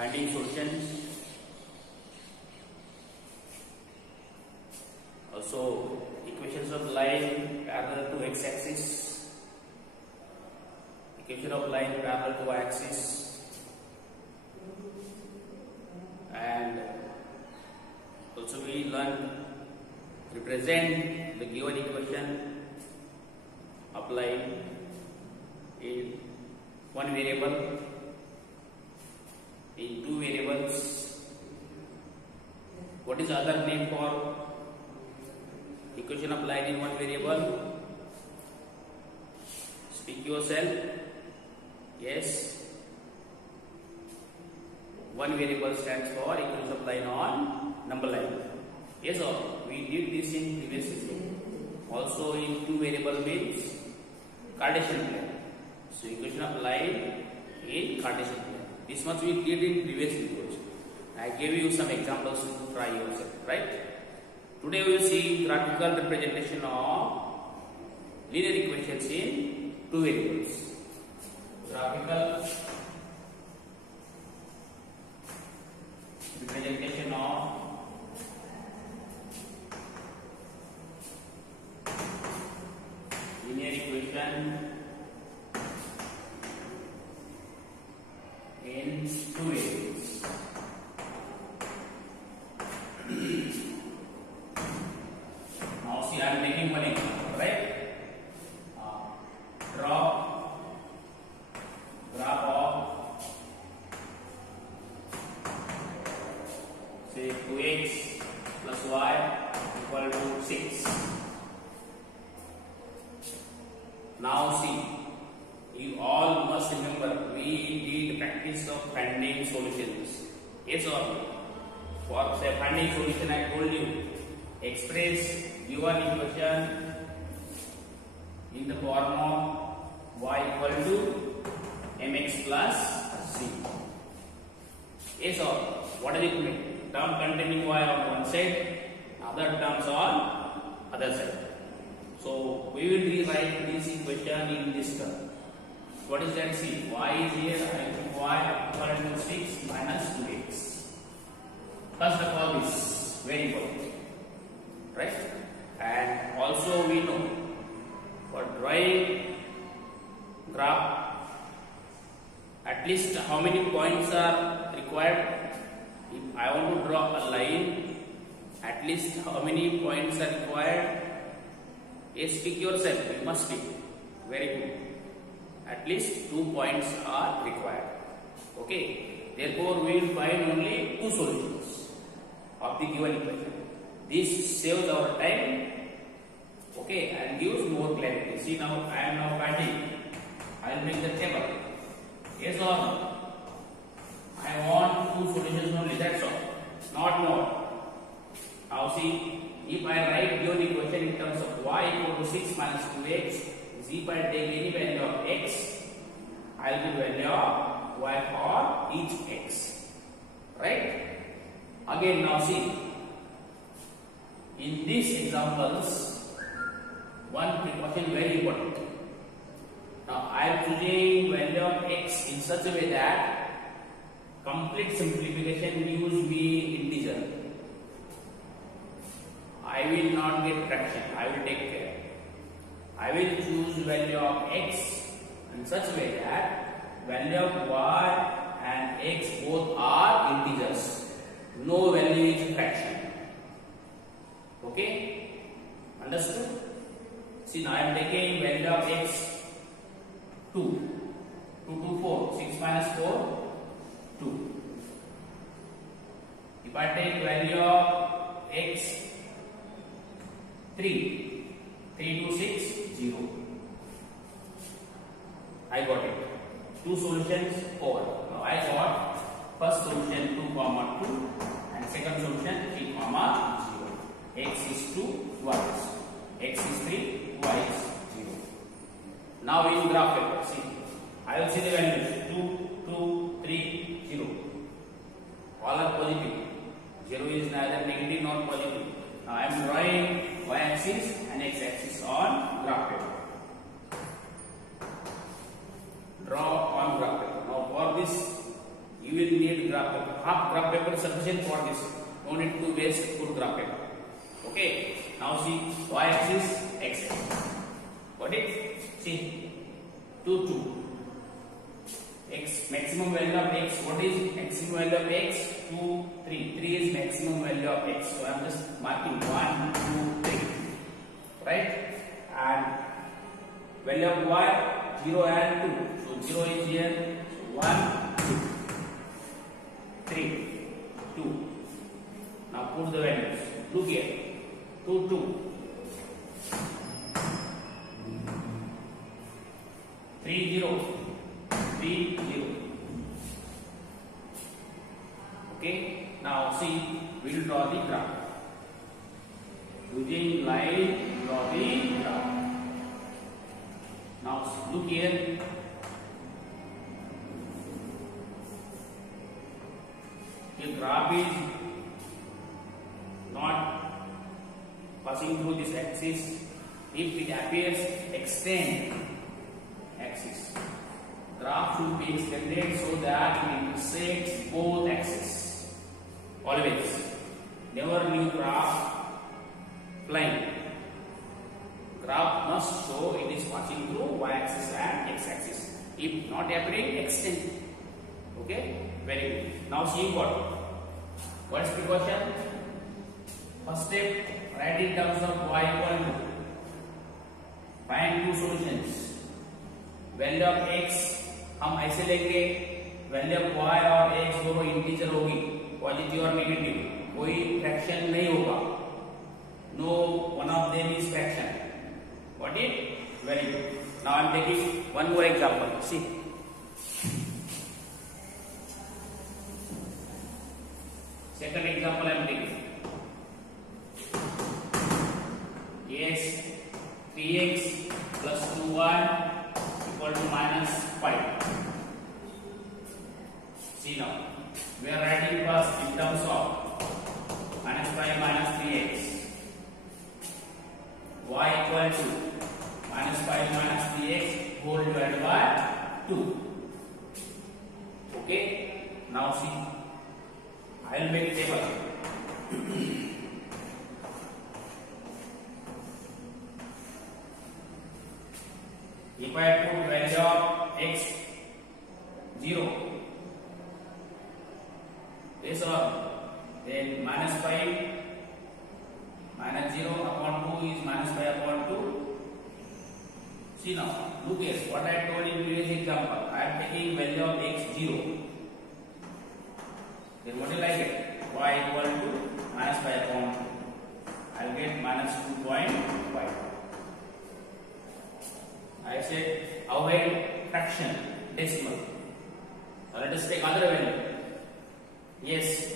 finding solutions. Also, equations of line parallel to x-axis, equation of line parallel to y-axis, and also we learn represent the given equation of line in one variable, in two variables. What is the other name for equation of line in one variable? Speak yourself. Yes. One variable stands for equation of line on number line. Yes or no? We did this in previous system. Also in two variable means Cartesian plane. So equation of line in Cartesian plane. This much we did in previous videos. I gave you some examples to try yourself, right? Today we will see graphical representation of linear equations in two variables. Graphical representation of linear equation in two variables. Now see, I am taking one example, right? Draw graph of say 2x plus y equal to 6. Now see, you all must remember we did practice of finding solutions. Yes or no? For say finding solution, I told you express given equation in the form of y equal to mx plus c. Yes or no? What is it mean? Term containing y on one side, other terms on other side. So we will rewrite this equation in this term. What is that? See, y is here, I think y equal to 6 minus 2x. First of all, this very important, right? And also we know for drawing graph, at least how many points are required. If I want to draw a line, at least how many points are required? Yes, speak yourself. You must speak. Very good. At least 2 points are required. Okay. Therefore, we will find only two solutions of the given equation. This saves our time. Okay, and gives more clarity. See, now I am now finding. I will make the table. Yes or no? I want two solutions only. That's all. Not more. Now see. If I write given equation in terms of y equal to 6 minus 2x, if I take any value of x, I will give value of y for each x. Right? Again, now see, in these examples, one precaution very important. Now I am choosing value of x in such a way that complete simplification gives me integer. I will not get fraction. I will take care. I will choose value of x in such a way that value of y and x both are integers. No value is fraction. Okay? Understood? See, now I am taking value of x 2. 2 to 4. 6 minus 4, 2. If I take value of x 3 to 6, 0. I got it. Two solutions over. Now I got first solution 2, 2 and second solution 3, 0. X is 2, y is 2. X is 3, y is 0. Now in graph paper, see, I will see the values 2, 2, 3, 0. All are positive. 0 is neither negative nor positive. Now I am drawing y-axis and x-axis on graph paper. Draw on graph paper. Now for this you will need graph half graph paper is sufficient for this. No need to waste full graph paper. Okay. Now see y-axis x. Got it? See 2 2. X maximum value of x. What is maximum value of x? 2 3. 3 is maximum value of x. So I am just marking 1 2 3. Right? And value of y 0 and 2. So 0 is here. 1 3 2. Now put the values. Look here. 2 2. 3 0. 3 0. Okay. Now see, we will draw the graph. Using line, draw the graph. Now look here. The graph is not passing through this axis. If it appears extend axis, graph should be extended so that it intersects both axes. Always. Never leave graph plain. Graph must show it is passing through y-axis and x-axis. If not appearing, extend. Okay? Very good. Now see what is precaution? First step, write in terms of y equal to. Find two solutions. Value of x हम ऐसे लेंगे, value of y और x दोनों integer होगी, positive और negative, कोई fraction नहीं होगा. No one of them is fraction. Got it? Very good. Now I am taking one more example. See. Second example I am taking. Yes, 3x plus 2y equal to minus 5. See now, we are writing first in terms of minus 5 minus 3x. Y equal to minus 5 minus 3x whole divided by 2. Okay, now see, I will make table. If I put value of x 0, this or then minus 5 minus 0 upon 2 is minus 5 upon 2. See now, look here, what I told in previous example, I am taking value of x 0. Then what will I get? Y equal to minus 5 upon 2. I will get minus 2.5. I said avoid fraction, decimal. Now let us take other value. Yes,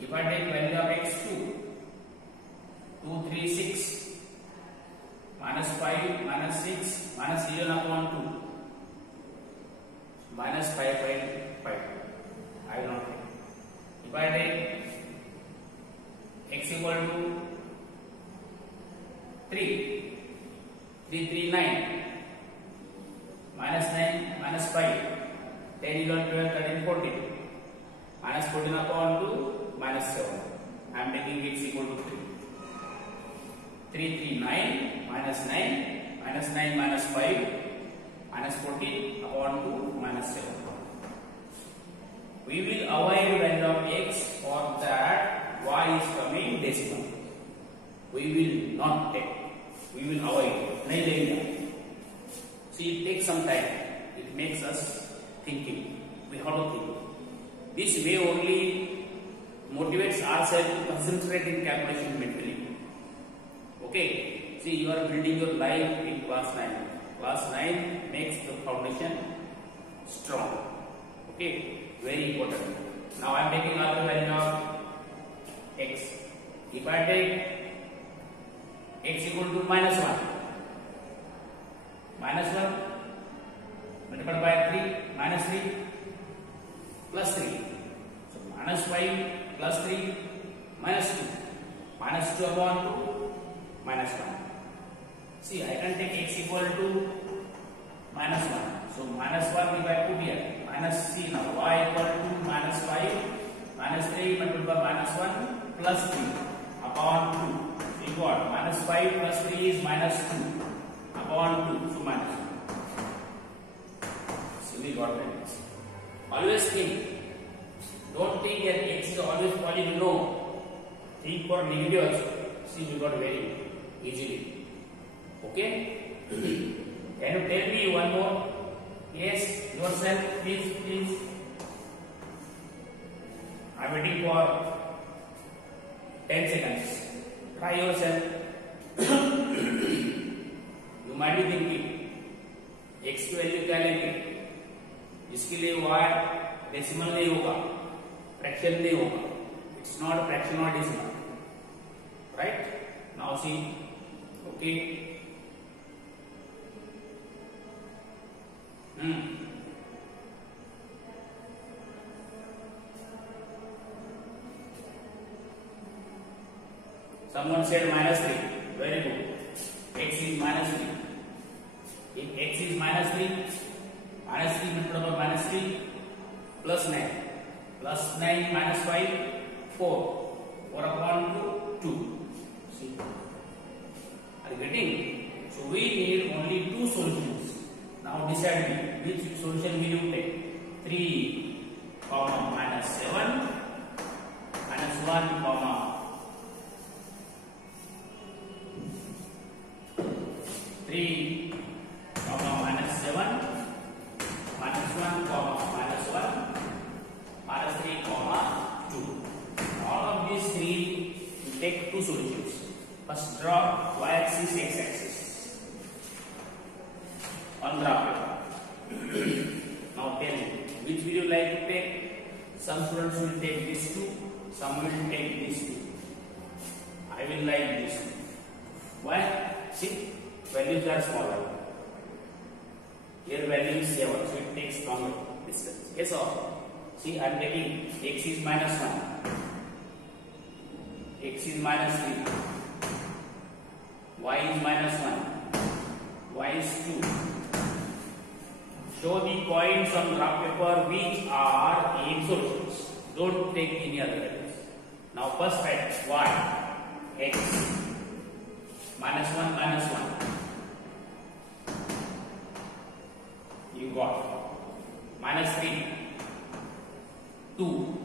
if I take value of x2, 2 3 6 minus 5 minus 6 minus 11 upon 2 minus 5.5. I will not take. If I take x equal to 3 3 3 9 minus 9 minus 5 10 11 12 13 14 minus 14 upon 2 minus 7. I am taking x equal to 3. 3 3 9 minus 9 minus 9 minus 5 minus 14 upon 2 minus 7. We will avoid value of x for that y is coming decimal. We will not take. We will avoid. नहीं लेंगे. See, it takes some time. It makes us thinking. We have to think. This way only motivates ourselves to concentrate in calculation mentally. Okay. See, you are building your life in class 9. Class 9 makes the foundation strong. Okay. Very important. Now I am taking other value of x. If I take x equal to minus 1 multiplied by 3 minus 3 plus 3. So minus 5 plus 3 minus 2 minus 2 upon 2 minus 1. See, I can take x equal to minus 1. So minus 1 if I put here, minus c now, y equal to minus 5, minus 3 multiplied by minus 1 plus 3 upon 2. So you got minus 5 plus 3 is minus 2 upon 2, so minus 2. So we got that. Always think, don't think that x is always positive, no. Think for negative also. See, we got very easily. Okay? Can you tell me one more? Yes, yourself, please. I'm waiting for 10 seconds. Try yourself. You might be thinking, x की value क्या लेंगे? इसके लिए y decimal नहीं होगा, fraction नहीं होगा. It's not a fraction or decimal. Right? Now see, okay. Someone said minus 3. Very good. X is minus 3. If x is minus 3 multiplied by minus 3 plus 9. Plus 9 minus 5, 4. 4 upon 2, 2. See? Are you getting? So we need only 2 solutions. Now decide which solution will you take? 3, minus 7, minus 1, 3, minus 7, minus 1, minus 1, minus 3, 2. All of these 3 will take 2 solutions. First draw y-axis, x-axis on graph paper. Now tell me, which will you like to take? Some students will take these 2, some will take these 2. I will like this 2. Why? See, values are smaller. Here value is 7, so it takes longer distance. Yes or? See, I am taking x is minus 1, x is minus 3, y is minus 1, y is 2. Show the points on graph paper which are in solutions. Don't take any other values. Now first write y, x, minus 1, minus 1. You got minus 3, 2.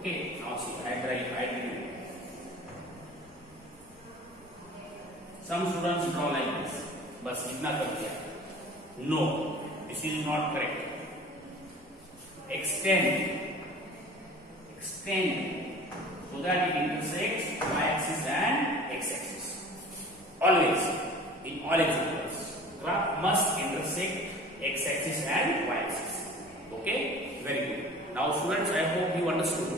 Okay, now see, I try. Some students draw like this. बस इतना कर दिया. No, this is not correct. Extend so that it intersects y-axis and x-axis. Always, in all examples, graph must intersect x-axis and y-axis. Okay, very good. Now students, I hope you understood.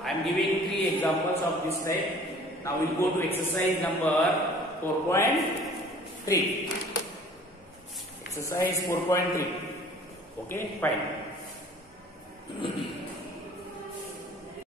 I am giving 3 examples of this type. Now we will go to exercise number 4.3. Exercise 4.3. Okay, fine.